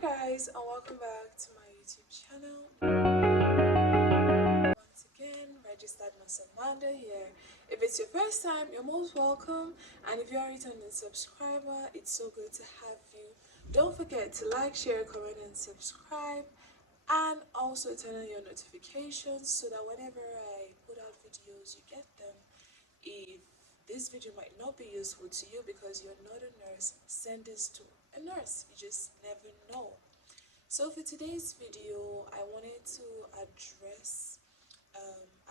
there guys, and welcome back to my YouTube channel. Once again, registered nurse Amanda here. If it's your first time, you're most welcome, and if you're a returning subscriber, it's so good to have you. Don't forget to like, share, comment and subscribe, and also turn on your notifications so that whenever I put out videos you get them. If this video might not be useful to you because you're not a nurse, send this to a nurse. You just never know. So for today's video, I wanted to address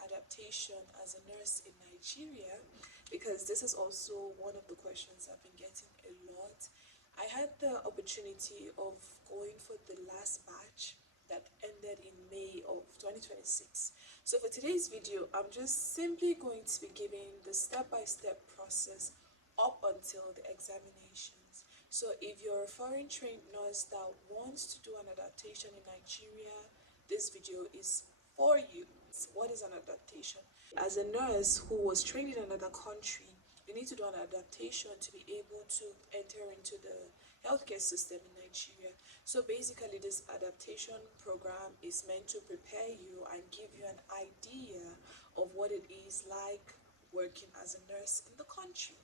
adaptation as a nurse in Nigeria, because this is also one of the questions I've been getting a lot. I had the opportunity of going for the last batch that ended in May of 2026. So for today's video, I'm just simply going to be giving the step-by-step process up until the examinations. So if you're a foreign trained nurse that wants to do an adaptation in Nigeria, this video is for you. What is an adaptation? As a nurse who was trained in another country, you need to do an adaptation to be able to enter into the healthcare system in Nigeria. So basically, this adaptation program is meant to prepare you and give you an idea of what it is like working as a nurse in the country.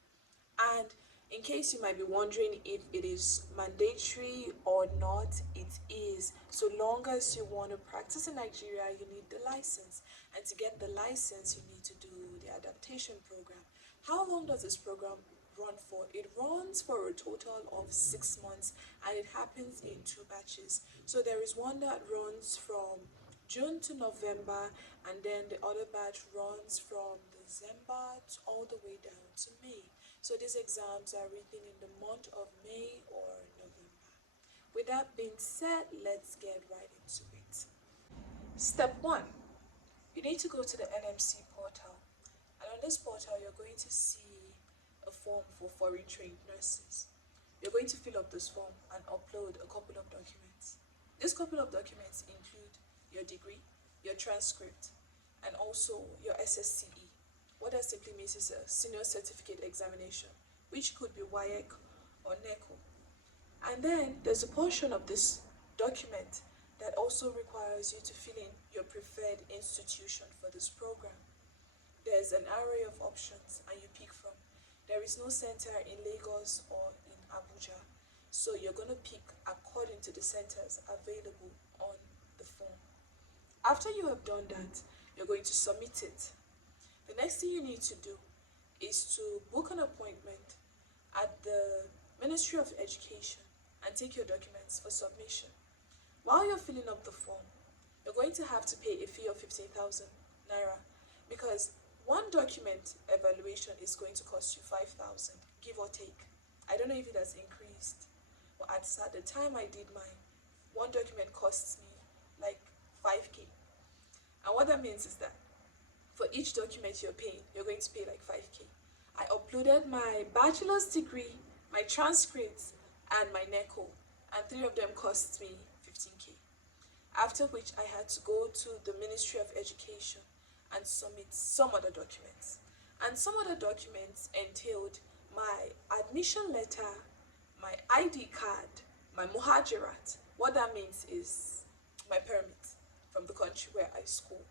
And in case you might be wondering if it is mandatory or not, it is. So long as you want to practice in Nigeria, you need the license. And to get the license, you need to do the adaptation program. How long does this program run for? It runs for a total of 6 months, and it happens in 2 batches. So there is one that runs from June to November, and then the other batch runs from December all the way down to May. So these exams are written in the month of May or November. With that being said, let's get right into it. Step 1. You need to go to the NMC portal. And on this portal, you're going to see a form for foreign trained nurses. You're going to fill up this form and upload a couple of documents. This couple of documents include your degree, your transcript, and also your SSCE. What that simply means is a senior certificate examination, which could be WAEC or NECO. And then there's a portion of this document that also requires you to fill in your preferred institution for this program. There's an array of options and you pick from. There is no center in Lagos or in Abuja, so you're going to pick according to the centers available on the form. After you have done that, you're going to submit it. The next thing you need to do is to book an appointment at the Ministry of Education and take your documents for submission. While you're filling up the form, you're going to have to pay a fee of 15,000 naira, because one document evaluation is going to cost you 5,000, give or take. I don't know if it has increased, but at the time I did mine, one document costs me like 5k. And what that means is that for each document you're paying, you're going to pay like 5k. I uploaded my bachelor's degree, my transcripts, and my NECO, and 3 of them cost me 15k. After which I had to go to the Ministry of Education and submit some other documents. And some other documents entailed my admission letter, my ID card, my muhajirat. What that means is my permit from the country where I schooled,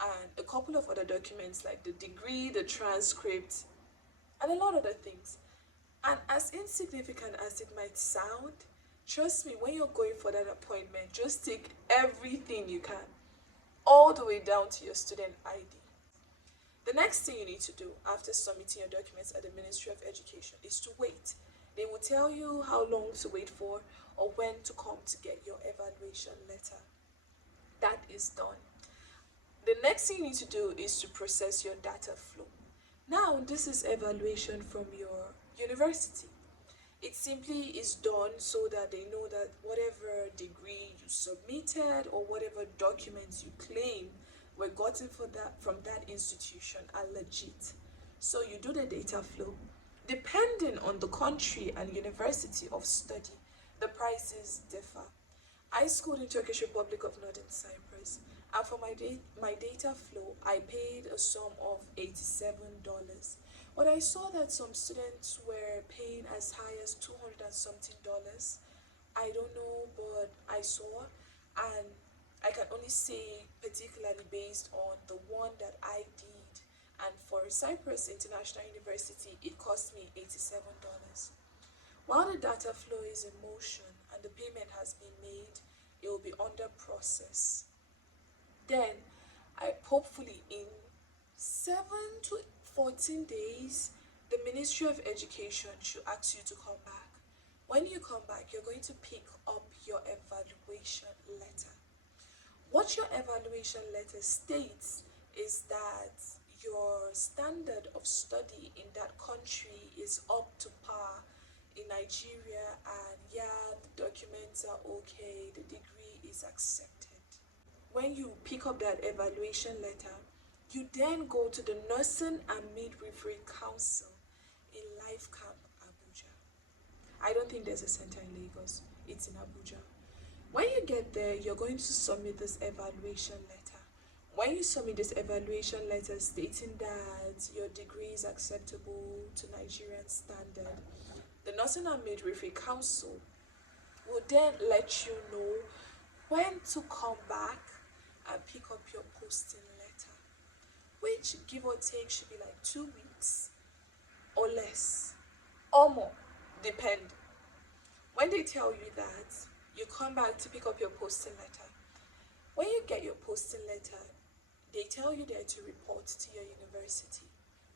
and a couple of other documents like the degree, the transcript, and a lot of other things. And as insignificant as it might sound, trust me, when you're going for that appointment, just take everything you can, all the way down to your student ID. The next thing you need to do after submitting your documents at the Ministry of Education is to wait. They will tell you how long to wait for or when to come to get your evaluation letter. That is done. The next thing you need to do is to process your data flow. Now, this is evaluation from your university. It simply is done so that they know that whatever degree you submitted or whatever documents you claim were gotten from that institution are legit. So you do the data flow. Depending on the country and university of study, the prices differ. I schooled in Turkish Republic of Northern Cyprus, and for my data flow, I paid a sum of $87. But I saw that some students were paying as high as 200 and something dollars. I don't know, but I saw, and I can only say particularly based on the one that I did, and for Cyprus International University it cost me $87. While the data flow is in motion and the payment has been made, it will be under process. Then I hopefully in 7 to 14 days the Ministry of Education should ask you to come back. When you come back, you're going to pick up your evaluation letter. What your evaluation letter states is that your standard of study in that country is up to par in Nigeria, and yeah, the documents are okay, the degree is accepted. When you pick up that evaluation letter, you then go to the Nursing and Midwifery Council in Life Camp, Abuja. I don't think there's a center in Lagos, it's in Abuja. When you get there, you're going to submit this evaluation letter. When you submit this evaluation letter stating that your degree is acceptable to Nigerian standard, the Nursing and Midwifery Council will then let you know when to come back and pick up your posting letter, which give or take should be like 2 weeks or less or more, depend. When they tell you that, you come back to pick up your posting letter. When you get your posting letter, they tell you there to report to your university,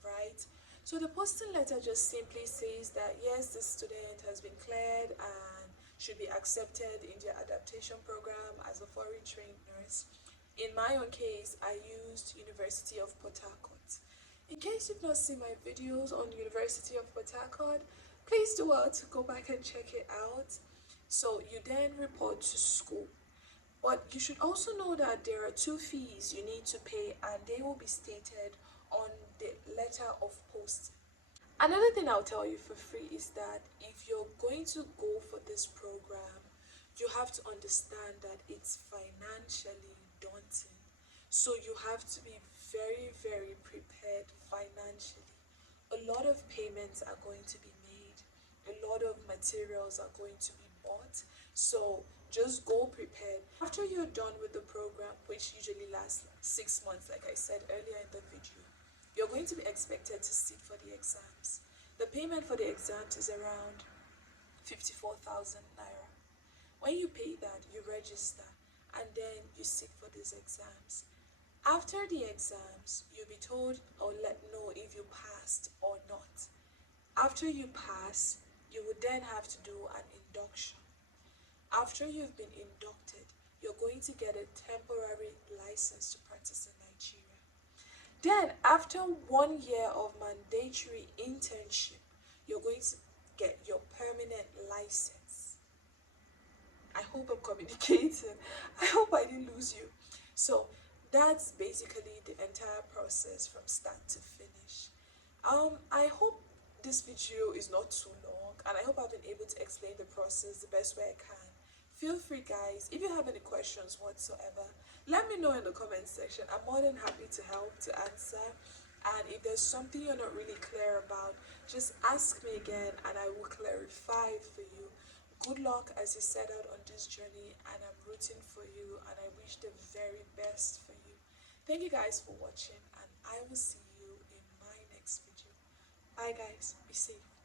right? So the posting letter just simply says that yes, the student has been cleared and should be accepted in their adaptation program as a foreign trained nurse. In my own case, I used University of Port Harcourt. In case you've not seen my videos on University of Port Harcourt, please do well to go back and check it out. So you then report to school. But you should also know that there are 2 fees you need to pay, and they will be stated on the letter of post. Another thing I'll tell you for free is that if you're going to go for this program, you have to understand that it's financially daunting. So you have to be very, very prepared financially. A lot of payments are going to be made, a lot of materials are going to be bought. So just go prepared. After you're done with the program, which usually lasts 6 months, like I said earlier in the video, you're going to be expected to sit for the exams. The payment for the exams is around 54,000 naira. When you pay that, you register and then you sit for these exams. After the exams, you'll be told or let know if you passed or not. After you pass, you would then have to do an induction. After you've been inducted, you're going to get a temporary license to practice in Nigeria. Then, after 1 year of mandatory internship, you're going to get your permanent license. I hope I'm communicating. I hope I didn't lose you. So, that's basically the entire process from start to finish. I hope this video is not too long, and I hope I've been able to explain the process the best way I can. Feel free, guys, if you have any questions whatsoever, let me know in the comment section. I'm more than happy to help, to answer. And if there's something you're not really clear about, just ask me again and I will clarify for you. Good luck as you set out on this journey, and I'm rooting for you and I wish the very best for you. Thank you guys for watching, and I will see you in my next video. Bye guys, be safe.